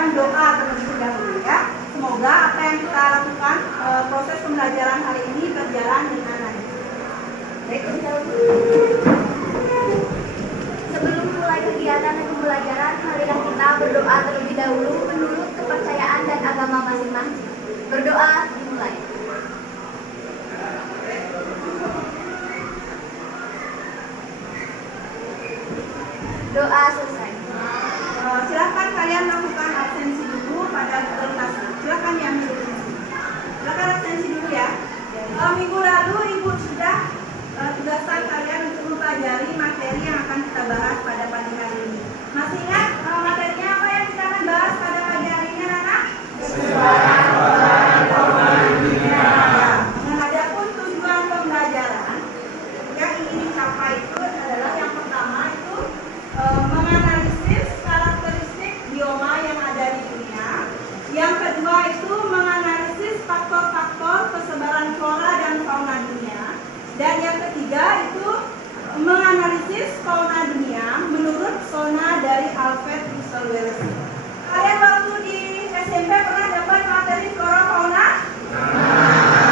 lakukan doa terlebih dahulu ya. Semoga apa yang kita lakukan proses pembelajaran hari ini berjalan dengan lancar. Baik, sebelum mulai kegiatan dan pembelajaran, marilah kita berdoa terlebih dahulu menurut kepercayaan dan agama masing-masing. Berdoa dimulai. Doa selesai. Silakan kalian lakukan absensi dulu pada kertas. Silakan diambil dulu. Silakan absensi dulu ya. Minggu lalu Ibu sudah tugaskan kalian untuk mempelajari materi yang akan kita bahas pada pagi hari ini. Masih ingat materinya apa yang kita akan bahas pada pagi hari ini, anak-anak? Adapun tujuan pembelajaran yang ingin dicapai itu adalah yang pertama itu menganalisis karakteristik bioma yang ada di dunia. Yang kedua itu menganalisis faktor-faktor persebaran flora dan fauna dunia. Dan yang ketiga itu menganalisis fauna dunia menurut zona dari Alfred Russel Wallace. Kalian waktu di SMP pernah dapat materi flora fauna?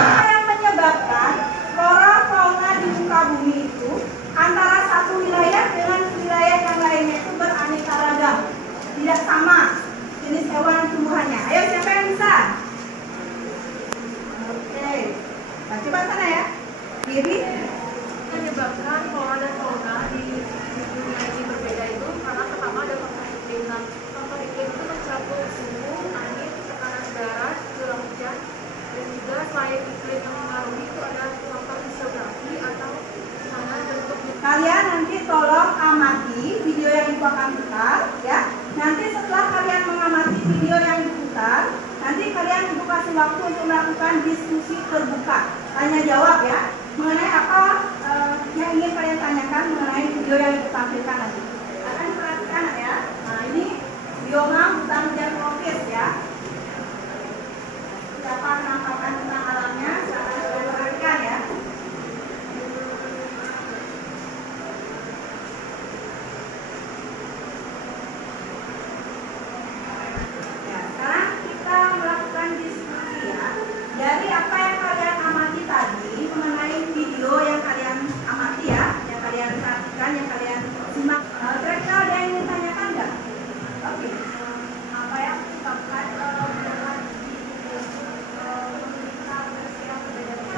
Apa yang menyebabkan flora fauna di muka bumi itu antara satu wilayah dengan wilayah yang lainnya itu beraneka ragam, tidak sama jenis hewan dan tumbuhannya? Ayo, siapa yang bisa? Oke, nah, coba sana ya. Diri menyebabkan flora dan fauna di dunia ini berbeda itu karena pertama ada faktor iklim. Nah, faktor iklim itu mencakup suhu, angin, tekanan udara, curah hujan, dan juga selain iklim yang mengaruhi itu ada faktor fisiografi atau misalnya bentuk. Kalian nanti tolong amati video yang Ibu akan putar ya. Nanti setelah kalian mengamati video yang diputar, nanti kalian Ibu kasih waktu untuk melakukan diskusi terbuka, tanya jawab ya, mengenai apa yang ingin kalian tanyakan mengenai video yang ditampilkan nanti. Akan perhatikan ya. Nah, ini bioma hutan hujan tropis ya. Siapa penampakan tentang alamnya, silakan kalian perhatikan ya. Sekarang kita melakukan diskusi ya. Dari apa yang kalian amati tadi mengenai video yang kalian amati ya, yang kalian perhatikan, yang kalian simak. Kira-kira ada yang ingin tanyakan nggak? Oke. Apa yang menyebabkan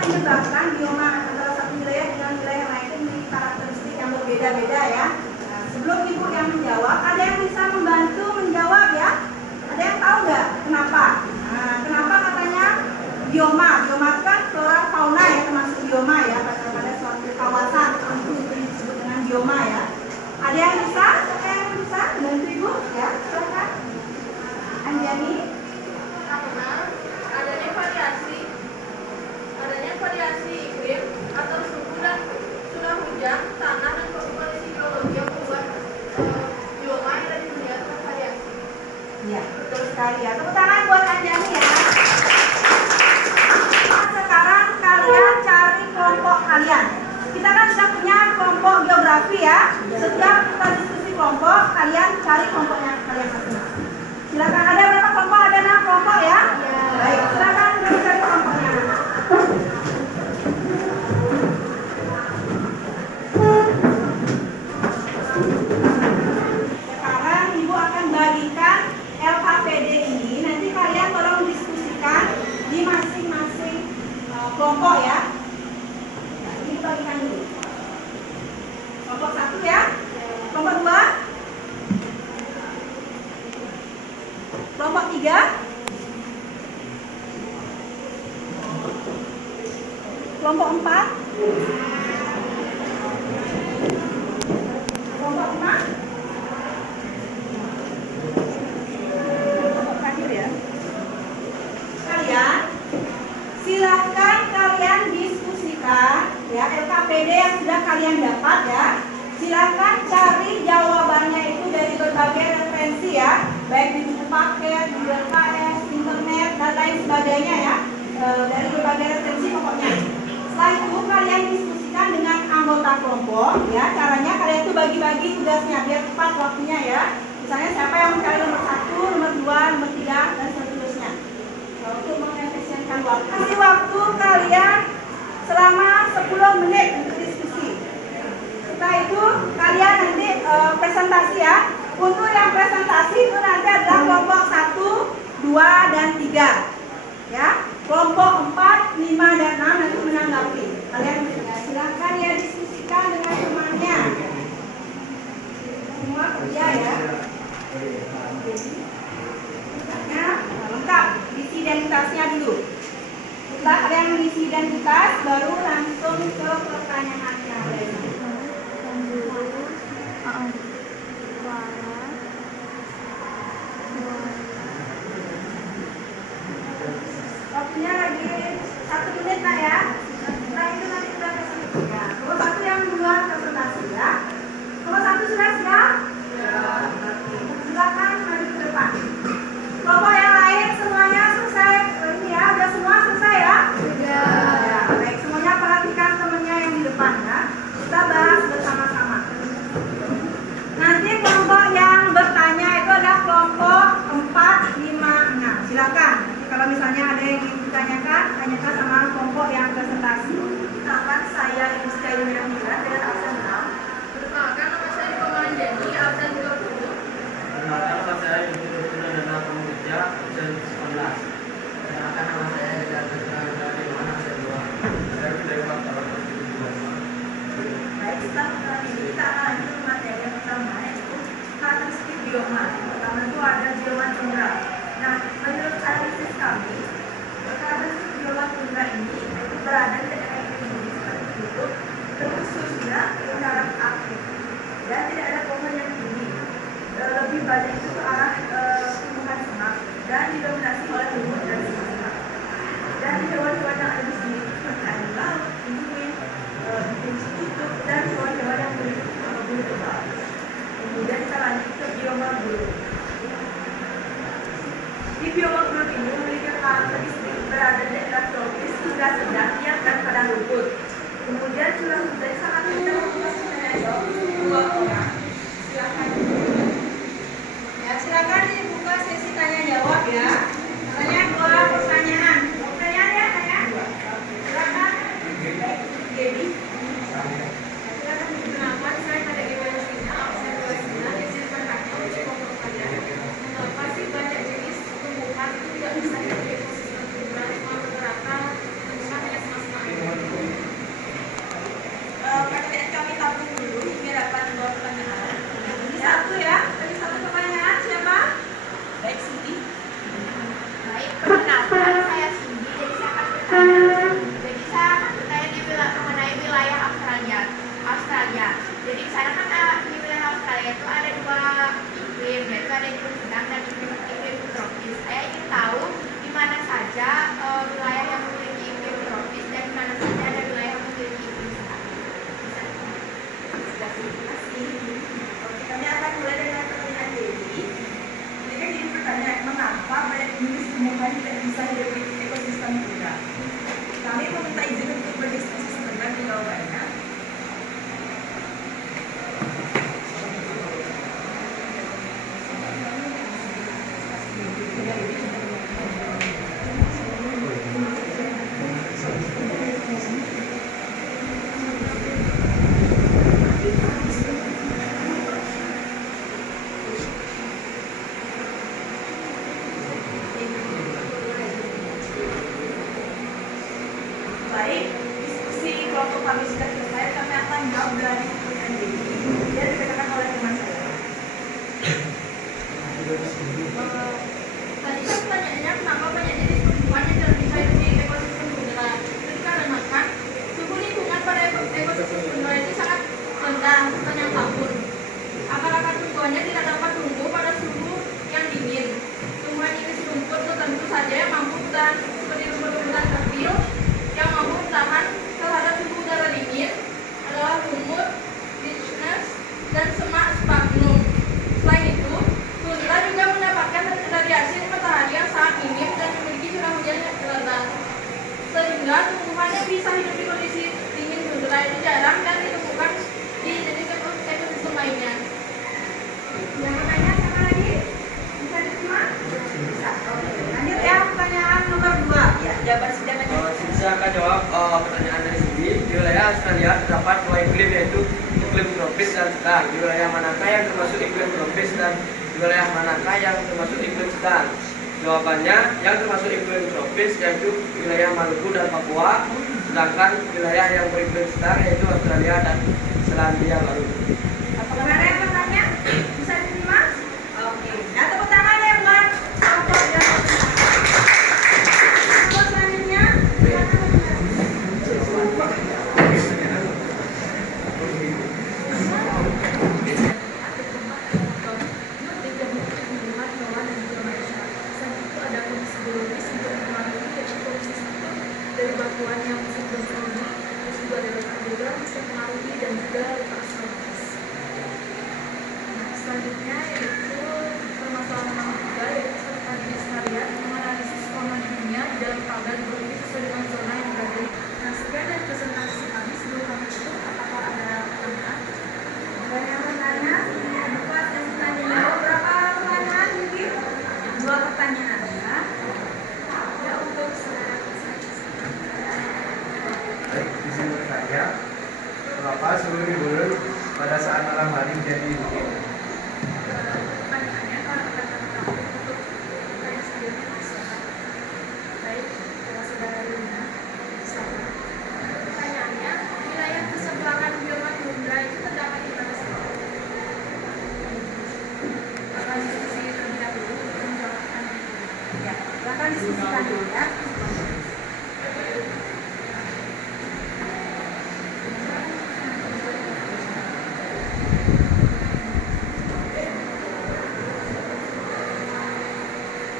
menyebabkan bioma antara satu wilayah dengan wilayah lain itu memiliki karakteristik yang berbeda-beda ya. Nah, sebelum Ibu yang menjawab, ada yang bisa membantu menjawab ya? Ada yang tahu nggak kenapa? Nah, kenapa katanya bioma? Bioma itu kan flora fauna ya, termasuk bioma ya, pada suatu kawasan tertentu itu disebut dengan bioma ya. Ada yang bisa? Siapa yang bisa bantu Ibu ya? Silakan. Anjani. Adanya variasi iklim atau suhu dan curah hujan, tanah dan kondisi geologi yang membuat bioma yang ada di dunia bervariasi. Iya, betul sekali ya. Tepuk tangan buat Anjani ya. Nah, sekarang kalian cari kelompok kalian. Kita kan sudah punya kelompok geografi ya. Setiap kita diskusi kelompok, kalian cari kelompoknya kalian masing-masing. Silakan, ada berapa kelompok? Ada 6 kelompok ya? Baik, silakan cari kelompoknya. Sekarang Ibu akan bagikan LKPD ini. Nanti kalian tolong diskusikan di masing-masing kelompok ya. Nah, ini bagikan dulu. Kelompok 1 ya. Kelompok 2. Kelompok 3. Kelompok 4. Kelompok 5. Kelompok terakhir ya. Kalian silahkan kalian diskusikan ya LKPD yang sudah kalian dapat ya. Silahkan cari jawabannya itu dari berbagai referensi ya, baik di buku paket, di LKS, internet dan lain sebagainya ya, dari berbagai referensi pokoknya. Setelah itu kalian diskusikan dengan anggota kelompok ya. Caranya kalian tuh bagi-bagi tugasnya biar tepat waktunya ya. Misalnya siapa yang mencari nomor 1, nomor 2, nomor Kasih waktu kalian selama 10 menit untuk diskusi. Setelah itu kalian nanti presentasi ya. Untuk yang presentasi itu nanti adalah kelompok 1, 2, dan 3. Ya, kelompok 4, 5, dan 6 nanti menanggapi. Kalian silakan ya diskusikan dengan temannya. Semua kerja ya. Nah, lengkap isi identitasnya dulu. Setelah kalian mengisi identitas, baru langsung ke pertanyaannya. Waktunya lagi 1 menit lah ya. Setelah itu nanti kita kasih ya. Kelompok 1 yang duluan presentasi ya. Kelompok 1 sudah siap? Ya. Silakan maju ke depan. Kelompok yang lain semuanya selesai ini ya. Udah semua selesai ya? Sudah. Ya, baik, semuanya perhatikan temannya yang di depan ya. Kita bahas bersama-sama. Nanti kelompok yang bertanya itu adalah kelompok 4, 5, 6. Silakan. Kalau misalnya ada yang ingin ditanyakan, tanyakan sama kelompok yang presentasi. Kapan saya Rizka Yunamila dengan absen 6. Perkenalkan, nama saya Komaran Jani, absen 20. Perkenalkan, nama saya Yudhira Dana Pemuja, absen 19. Perkenalkan, nama saya Jatuh dari mana absen 2. Saya dari Fakta Baik, setelah ini kita akan lanjut ke materi yang pertama, yaitu karakteristik bioma. Pertama itu ada bioma tundra. Nah, menurut analisis kami, karakteristik bioma tundra ini itu berada di daerah yang tinggi seperti itu, terkhususnya di utara Afrika, dan tidak ada pohon yang tinggi. Lebih banyak itu ke arah tumbuhan semak dan didominasi oleh lumut dan semak. Dan hewan-hewan yang ada di sini seperti laut, penguin, kutub, dan hewan-hewan yang berbulu tebal. Kemudian kita lanjut ke bioma burung. Di bioma burung ini memiliki karakteristik berada di daerah tropis hingga sedang yang dan padang rumput. Kemudian curah hujan sangat rendah dua orang. Silakan. Ya, silakan dibuka sesi tanya jawab ya. Tanya 2 pertanyaan. Pertanyaan ya, tanya. Silakan. Jadi. Perkenalkan, saya pada Iwanisina, absen 29, izin bertanya untuk kelompok kalian. Mengapa sih banyak jenis tumbuhan itu tidak bisa hidup di ekosistem tundra cuma beberapa tumbuhan hanya sama-sama air? Pertanyaan kami tabung dulu hingga dapat 2 pertanyaan. Ini 1 ya. Tadi 1 pertanyaan siapa? Baik, Cindy. Baik, perkenalkan saya Cindy. Jadi saya akan bertanya. Jadi saya akan bertanya mengenai wilayah Australia. Jadi di sana kan di wilayah Australia itu ada 2 iklim, yaitu ada iklim sedang dan iklim tropis. Saya ingin tahu di mana saja wilayah yang memiliki iklim tropis dan di mana saja ada wilayah yang memiliki iklim sedang. Terima kasih. Oke, kami akan mulai dengan pertanyaan Dewi. Ini kan jadi pertanyaan, mengapa banyak jenis tumbuhan tidak bisa hidup di ekosistem tundra? Kami meminta izin untuk berdiskusi sebentar di jawabannya. Baik, diskusi kelompok kami sudah selesai. Kami akan jawab dari pertanyaan Dewi. Dia dikatakan oleh teman saya. Tadi kan pertanyaannya kenapa banyak jenis tumbuhan yang tidak bisa hidup di ekosistem tundra? Jadi dikarenakan suhu lingkungan pada ekosistem tundra itu sangat rendah sepanjang tahun. Akar-akar tumbuhannya tidak dapat tumbuh pada suhu yang dingin. Tumbuhan jenis rumput tertentu saja yang mampu bertahan seperti rumput-rumputan kecil yang mampu bertahan terhadap suhu udara dingin adalah lumut, lichens, dan semak sphagnum. Selain itu, tundra juga mendapatkan radiasi matahari yang sangat minim dan memiliki Nah, di wilayah manakah yang termasuk iklim tropis dan di wilayah manakah yang termasuk iklim sedang? Jawabannya, yang termasuk iklim tropis yaitu wilayah Maluku dan Papua, sedangkan wilayah yang beriklim sedang yaitu Australia dan Selandia Baru. Apakah ada yang bertanya? Bisa diterima? Oke. Nah, tepuk tangan ya buat kelompok yang kelompok selanjutnya. dari batuan yang bisa berpengaruhi, terus juga ada letak juga bisa mempengaruhi dan juga letak astrologis. Nah, selanjutnya yaitu permasalahan nomor 3 yaitu serta jenis harian menganalisis fauna di dunia di dalam tabel berarti sesuai dengan zona yang berada. Nah, sekian dari presentasi kami. Sebelum kami tutup, apakah ada pertanyaan? Ada yang bertanya? Buat yang selanjutnya. Berapa pertanyaan mungkin? 2 pertanyaan ya. Ya, untuk saudara. Baik, izin bertanya, mengapa suhu di bulan pada saat malam hari menjadi dingin? Pertanyaannya kalau rekan-rekan kamu untuk pertanyaan sebelumnya siapa? Baik, kalau saudara Luna, sama. Pertanyaannya, wilayah keseberangan bioma tundra itu terdapat di mana saja? Akan diskusi terlebih dahulu untuk menjawabkan. Ya, silakan diskusikan dulu ya.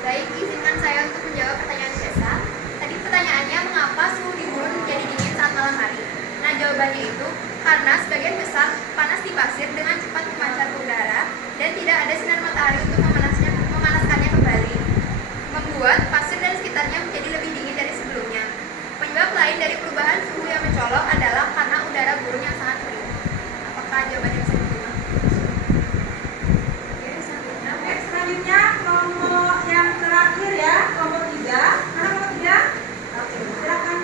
Baik, izinkan saya untuk menjawab pertanyaan dasar. Tadi pertanyaannya mengapa suhu di bumi menjadi dingin saat malam hari? Nah, jawabannya itu karena sebagian besar panas di pasir dengan cepat memancar ke udara dan tidak ada sinar matahari untuk memanaskannya kembali, membuat pasir dan sekitarnya menjadi lebih dingin dari sebelumnya. Penyebab lain dari perubahan suhu yang mencolok adalah karena udara gurun yang sangat kering. Apakah jawabannya bisa diterima? Oke, selanjutnya. Selanjutnya kelompok yang terakhir ya, kelompok 3. Mana kelompok 3? Oke, silakan.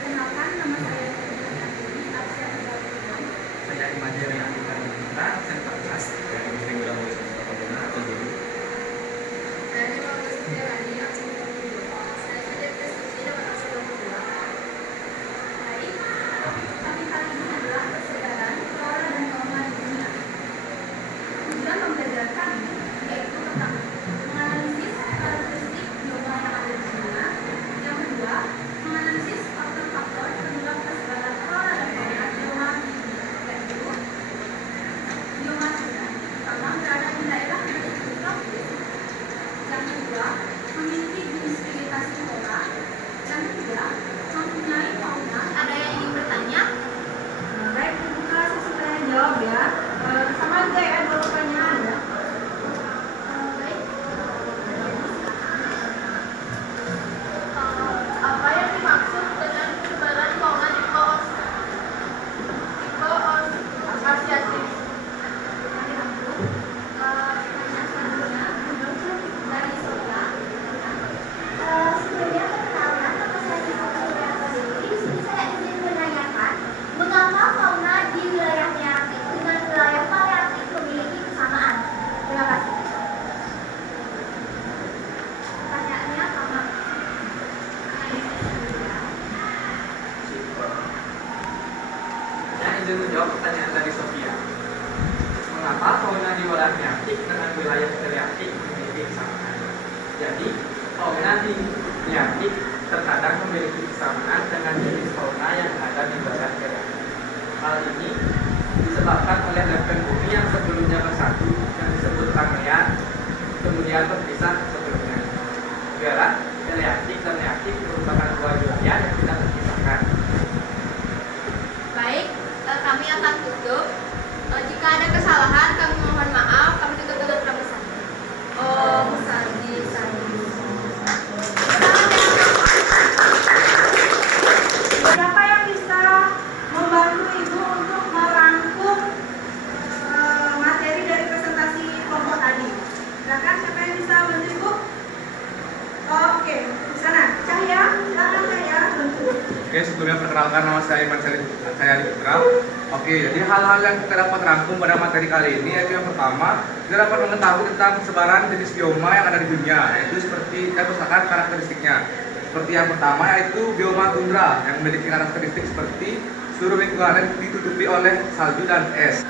Kenalkan, nama saya Asia Tenggara. Saya Imajari Andika Putra, Sentra Kelas dari Muslim Ulama Islam Kota atau dulu. Saya mau bersedia lagi aksi saya sudah presisi dapat aksi 22. Baik, kami kali ini adalah persebaran flora dan fauna di dunia. Tujuan pembelajaran kami yaitu pertama, menganalisis karakteristik bioma yang ada di dunia. Yang kedua, menganalisis faktor-faktor penyebab persebaran flora dan fauna bioma di dunia, yaitu bioma tundra, pertama berada di daerah yang tropis. Yang kedua, memiliki jenis vegetasi flora. Yang ketiga, mempunyai fauna. Ada yang ingin bertanya? Nah, baik, dibuka sesi tanya jawab ya. Sama juga ya, 2 pertanyaan ya. Baik. Apa yang dimaksud dengan persebaran fauna di asiatik? Pertanyaan selanjutnya dari Sophia. Sebelumnya perkenalkan, nama saya Sophia Pradesti. Di sini saya ingin menanyakan, mengapa fauna di wilayah nearktik dengan wilayah palearktik memiliki kesamaan? Terima kasih. Pertanyaannya sama. Saya izin menjawab pertanyaan dari Sofia. Mengapa fauna di wilayah nearktik dengan wilayah palearktik memiliki kesamaan? Jadi, fauna di nearktik terkadang memiliki kesamaan dengan jenis fauna yang ada di wilayah palearktik. Hal ini disebabkan oleh lempeng bumi yang sebelumnya bersatu yang disebut rangkaian, kemudian berpisah sebelumnya. Wilayah palearktik dan nearktik merupakan 2 wilayah yang tidak terpisahkan. Baik, kami akan tutup. Jika ada kesalahan, kami mohon maaf. Kami tutup dengan pembesaran. Om Santi Santi. Siapa yang bisa membantu Ibu untuk merangkum materi dari presentasi kelompok tadi? Silakan, siapa yang bisa Perkenalkan, nama saya Iman saya Putra. Oke, jadi hal-hal yang kita dapat rangkum pada materi kali ini yaitu yang pertama, kita dapat mengetahui tentang sebaran jenis bioma yang ada di dunia, yaitu seperti misalkan karakteristiknya. Seperti yang pertama yaitu bioma tundra yang memiliki karakteristik seperti seluruh lingkungan ditutupi oleh salju dan es.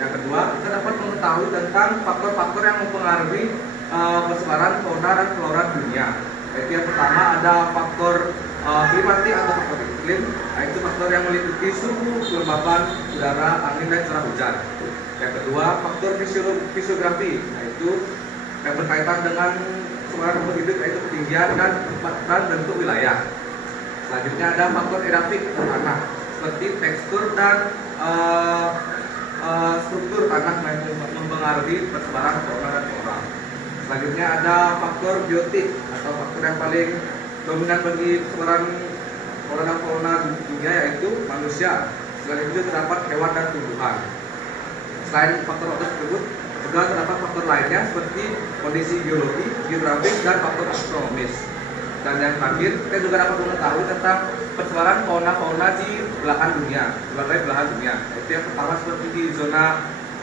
Yang kedua, kita dapat mengetahui tentang faktor-faktor yang mempengaruhi persebaran fauna dan flora dunia. Yaitu yang pertama ada faktor klimatik atau faktor iklim, yaitu faktor yang meliputi suhu, kelembaban udara, angin dan curah hujan. Yang kedua, faktor fisiografi, yaitu yang berkaitan dengan persebaran makhluk hidup, yaitu ketinggian dan bentuk wilayah. Selanjutnya ada faktor edafik atau tanah, seperti tekstur dan struktur tanah yang mempengaruhi persebaran fauna dan flora. Selanjutnya ada faktor biotik atau faktor yang paling dominan bagi persebaran flora dan fauna dunia, yaitu manusia. Selain itu terdapat hewan dan tumbuhan. Selain faktor-faktor tersebut, juga terdapat faktor lainnya seperti kondisi geologi, geografis, dan faktor astronomis. Dan yang terakhir, kita juga dapat mengetahui tentang persebaran fauna-fauna di belahan dunia, berbagai belahan dunia. Yaitu yang pertama seperti di zona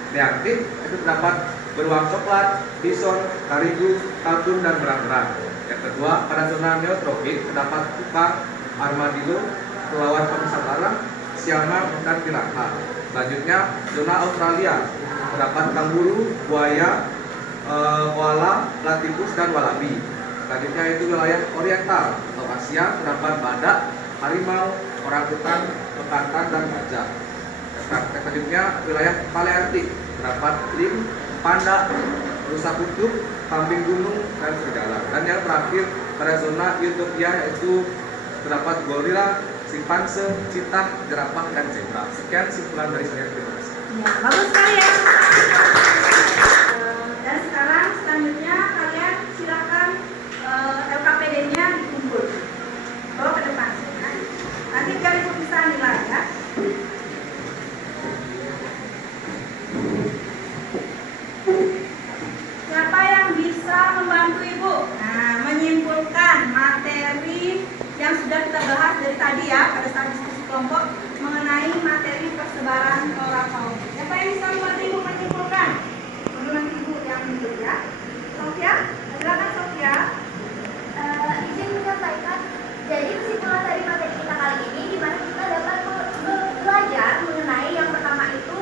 Nearktik, itu terdapat beruang coklat, bison, karibu, kalkun, dan berang-berang. Yang kedua, pada zona neotropik terdapat kukang, armadillo, kelelawar pangsa siamang, dan piranha. Selanjutnya, zona Australia terdapat kanguru, buaya, koala, platypus, dan wallaby. Selanjutnya itu wilayah oriental atau Asia, terdapat badak, harimau, orangutan, bekantan, dan gajah. Selanjutnya wilayah Palearktik, terdapat lim, panda, rusa kutub, kambing gunung, dan serigala. Dan yang terakhir pada zona Utopia yaitu terdapat gorila, simpanse, citah, jerapah, dan zebra. Sekian simpulan dari saya. Terima kasih. Ya, bagus sekali ya. Dan sekarang selanjutnya kalian silakan LKPD-nya dikumpul. Bawa ke depan. Nanti biar ibu bisa nilai ya. Siapa yang bisa membantu ibu? Nah, menyimpulkan materi yang sudah kita bahas dari tadi ya pada saat diskusi kelompok mengenai materi persebaran flora fauna. Siapa yang bisa membantu ibu menyimpulkan? Untuk nanti ibu yang menunjuk ya. Sofia, silakan Sofia. Izin menyampaikan, jadi kesimpulan dari materi kita kali ini di mana kita dapat belajar mengenai yang pertama itu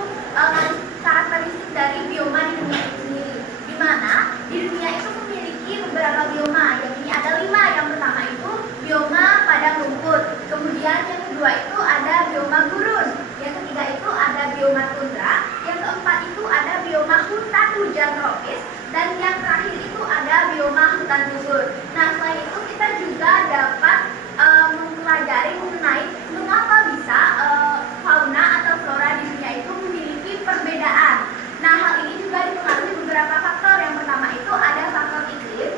karakteristik dari bioma di dunia itu sendiri. Di mana di dunia itu memiliki beberapa bioma. Yang ini ada 5. Yang pertama itu bioma padang rumput. Kemudian yang kedua itu ada bioma gurun. Yang ketiga itu ada bioma tundra. Yang keempat itu ada bioma hutan hujan tropis. Dan yang terakhir itu ada bioma hutan gugur. Nah, selain itu kita juga dapat mempelajari mengenai mengapa bisa fauna atau flora di dunia itu memiliki perbedaan. Nah, hal ini juga dipengaruhi beberapa faktor. Yang pertama itu ada faktor iklim,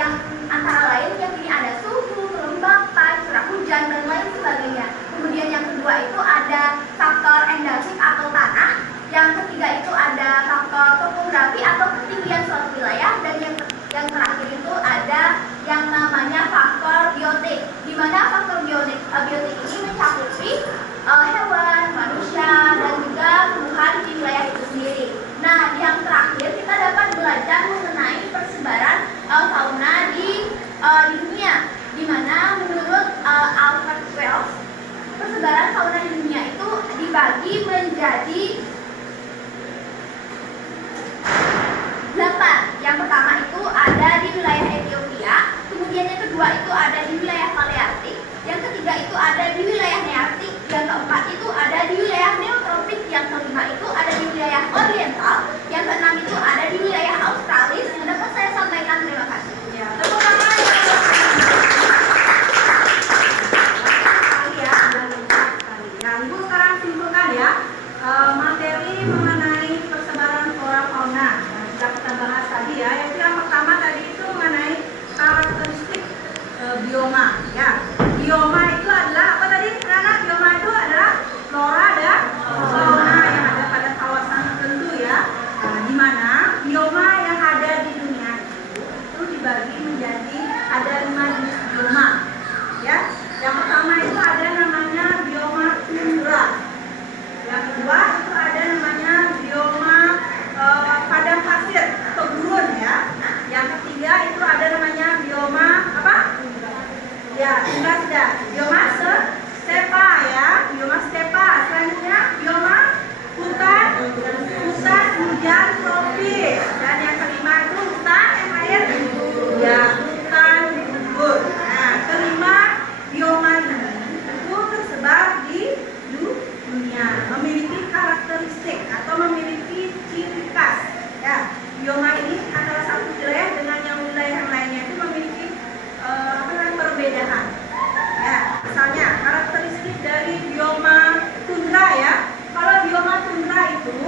yang antara lain yang ini ada suhu, kelembapan, curah hujan, dan lain sebagainya. Kemudian yang kedua itu ada faktor endemik atau tanah. Yang ketiga itu ada faktor topografi atau ketinggian suatu wilayah. Dan yang terakhir itu ada yang namanya faktor biotik, di mana faktor biotik ini mencakupi hewan, manusia, dan juga tumbuhan di wilayah itu sendiri. Nah, yang terakhir kita dapat belajar mengenai persebaran fauna di dunia, di mana menurut Albert Wells persebaran fauna di dunia itu dibagi menjadi 8. Yang pertama itu ada di wilayah Ethiopia, kemudian yang kedua itu ada di wilayah Palearktik, yang ketiga itu ada di wilayah Nearktik, yang keempat itu ada di wilayah Neotropik, yang kelima itu ada di wilayah Oriental, yang keenam itu ada di wilayah Australis. Yang dapat saya sampaikan, terima kasih. Ya, tepuk tangan. Nah, ibu sekarang simpulkan ya materi mengenai persebaran flora fauna. Sudah kita bahas tadi ya, yaitu yang pertama tadi itu mengenai karakteristik bioma ya. Bioma itu adalah apa tadi? Karena bioma itu adalah flora dan fauna yang ada pada kawasan tertentu ya. Di mana bioma yang ada di dunia itu dibagi menjadi ada 5 jenis bioma ya. Yang pertama itu ada namanya karakteristik atau memiliki ciri khas. Ya, bioma ini antara satu wilayah dengan yang wilayah yang lainnya itu memiliki perbedaan. Ya, misalnya karakteristik dari bioma tundra ya. Kalau bioma tundra itu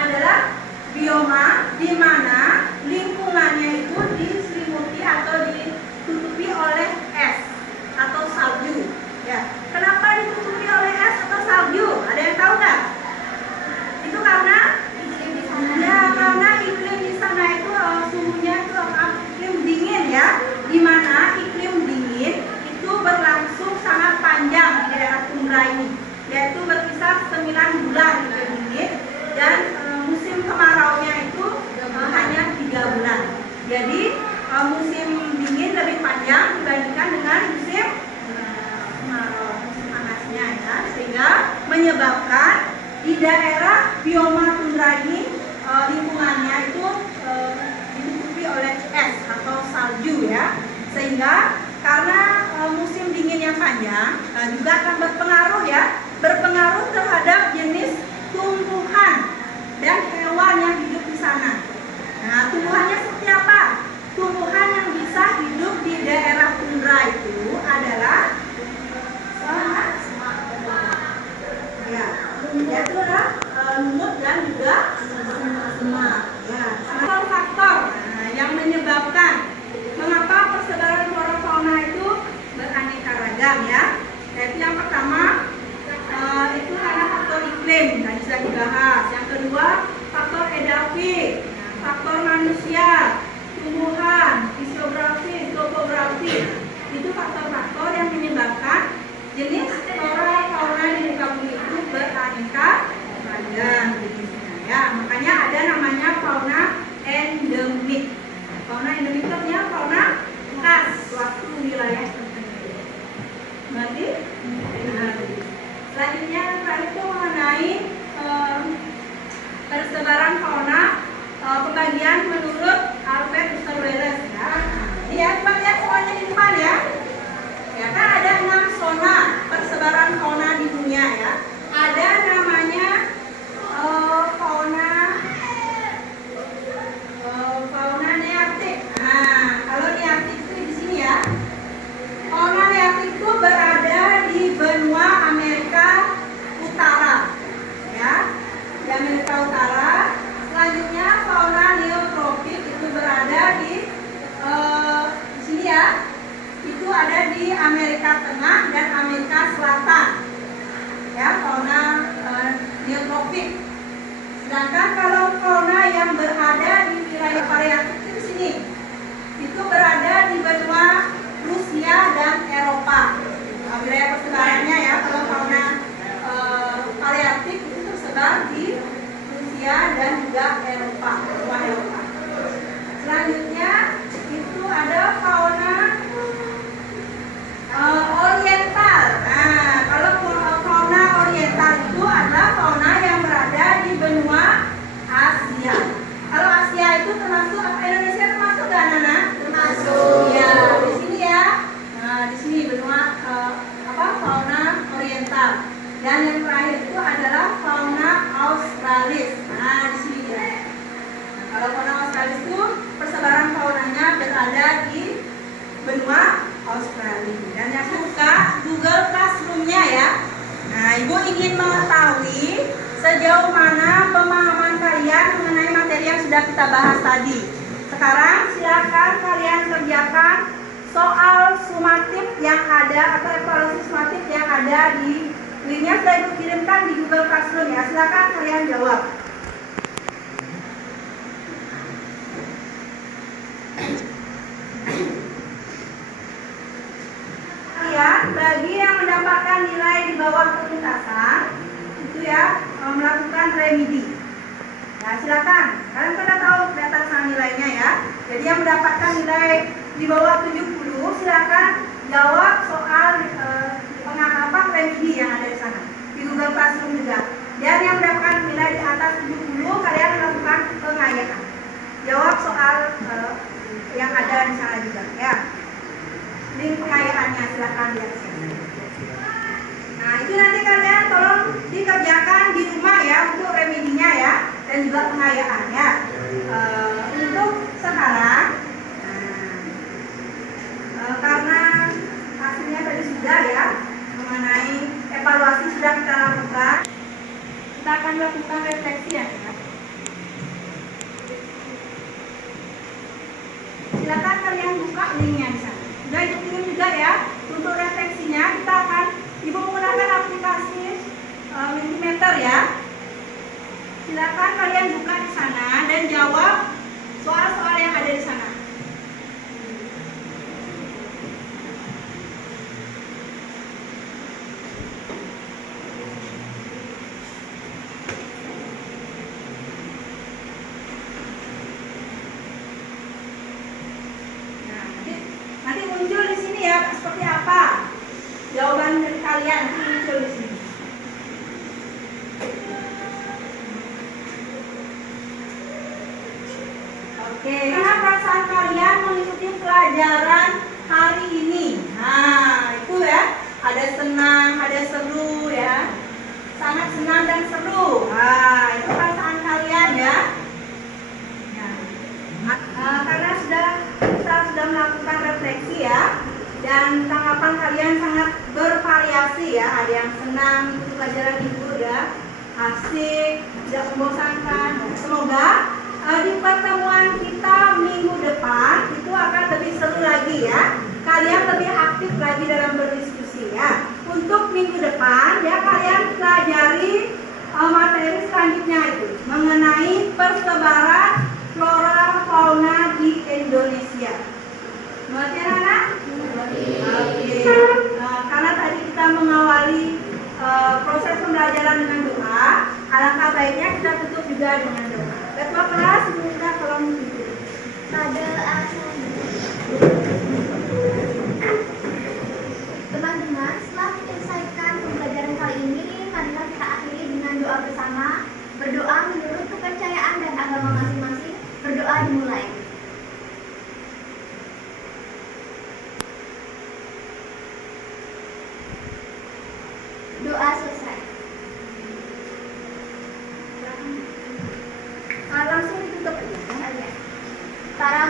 adalah bioma di mana lingkungannya itu diselimuti atau ditutupi oleh es atau salju. Ya, kenapa ditutupi oleh es atau salju? Ada yang tahu nggak? Itu karena iklim di sana itu suhunya itu iklim dingin ya, di mana iklim dingin itu berlangsung sangat panjang di daerah tundra ini, yaitu berkisar 9 bulan iklim dingin dan musim kemaraunya itu hanya 3 bulan. Jadi musim dingin lebih panjang dibandingkan dengan musim panasnya ya, sehingga menyebabkan di daerah bioma tundra ini lingkungannya itu ditutupi oleh es atau salju ya, sehingga karena musim dingin yang panjang juga akan berpengaruh terhadap jenis tumbuhan dan hewan yang hidup di sana. Nah, tumbuhannya seperti apa? Tumbuhan yang bisa hidup di daerah tundra itu adalah yaitu lumut dan juga semak. Ya, faktor yang menyebabkan mengapa persebaran flora fauna itu beraneka ragam ya. Yaitu yang pertama itu karena faktor iklim tadi sudah dibahas. Yang kedua faktor edafik, faktor manusia, tumbuhan, fisiografi, topografi. Itu faktor-faktor yang menyebabkan jenis flora fauna di muka bumi itu beraneka ragam jenisnya ya. Makanya ada namanya fauna endemik. Fauna endemik itu artinya fauna khas suatu wilayah tertentu. Berarti selanjutnya itu mengenai persebaran fauna pembagian menurut Alfred Russel-Wallace ya. Ini ya, coba lihat semuanya di depan ya. Ya kan ada 6 zona persebaran fauna di dunia ya. Ada namanya fauna neartik. Nah, kalau neartik itu di sini ya. Fauna neartik itu berada di benua Amerika Utara. Ya, di Amerika Utara. Selanjutnya fauna neotropik itu berada di sini ya. Itu ada di Amerika Tengah dan Amerika Selatan. Ya, fauna neotropik. Sedangkan kalau fauna yang berada di wilayah variatif itu di sini, itu berada di benua Rusia dan Eropa. Nah, wilayah persebarannya ya, kalau fauna variatif itu tersebar di Rusia dan juga Eropa, benua Eropa. Selanjutnya itu ada fauna oriental. Nah, kalau fauna oriental itu adalah fauna yang berada di benua Asia. Kalau Asia itu termasuk Indonesia termasuk nggak, Nana? Termasuk. Ya, di sini ya. Nah, di sini benua fauna oriental. Dan yang terakhir itu adalah fauna australis. Nah, di sini ya. Nah, kalau fauna australis itu persebaran faunanya berada di benua Australia. Dan yang buka Google Classroom-nya ya. Nah, Ibu ingin mengetahui sejauh mana pemahaman kalian mengenai materi yang sudah kita bahas tadi. Sekarang silakan kalian kerjakan soal sumatif yang ada atau evaluasi sumatif yang ada di linknya sudah Ibu kirimkan di Google Classroom ya. Silakan kalian jawab. Bagi yang mendapatkan nilai di bawah ketuntasan itu ya melakukan remedi. Nah, silakan. Kalian sudah tahu batasan nilainya ya. Jadi yang mendapatkan nilai di bawah 70 silakan jawab soal remedi yang ada di sana di Google Classroom juga. Dan yang mendapatkan nilai di atas 70 kalian melakukan pengayaan. Jawab soal yang ada di sana juga ya. Link pengayaannya silakan lihat. Nah, itu nanti kalian tolong dikerjakan di akan melakukan refleksi ya. Silakan kalian buka linknya di sana. Sudah itu kirim juga ya. Untuk refleksinya kita akan Ibu menggunakan aplikasi Mentimeter ya. Silakan kalian buka di sana dan jawab soal-soal yang ada di sana. Nah, nanti muncul di sini ya seperti apa jawaban dari kalian, nanti muncul di sini. Oke, gimana perasaan kalian mengikuti pelajaran hari ini? Nah, itu ya, ada senang, ada seru ya. Sangat senang dan seru. Nah, itu perasaan kalian ya. Karena kita sudah melakukan refleksi ya, dan tanggapan kalian sangat bervariasi ya. Ada yang senang itu pelajaran ibu ya, asik, tidak membosankan. Semoga di pertemuan kita minggu depan itu akan lebih seru lagi ya. Kalian lebih aktif lagi dalam berdiskusi ya. Untuk minggu depan ya kalian pelajari materi selanjutnya itu mengenai persebaran flora fauna di Indonesia. Mengerti anak-anak? Oke. Karena tadi kita mengawali proses pembelajaran dengan doa, alangkah baiknya kita tutup juga dengan doa. Ketua kelas, Bunda tolong tutup. Teman-teman, setelah menyelesaikan pembelajaran kali ini, marilah kita akhiri dengan doa bersama. Berdoa menurut kepercayaan dan agama masing-masing. Berdoa dimulai. Doa selesai. Langsung ditutup aja. Para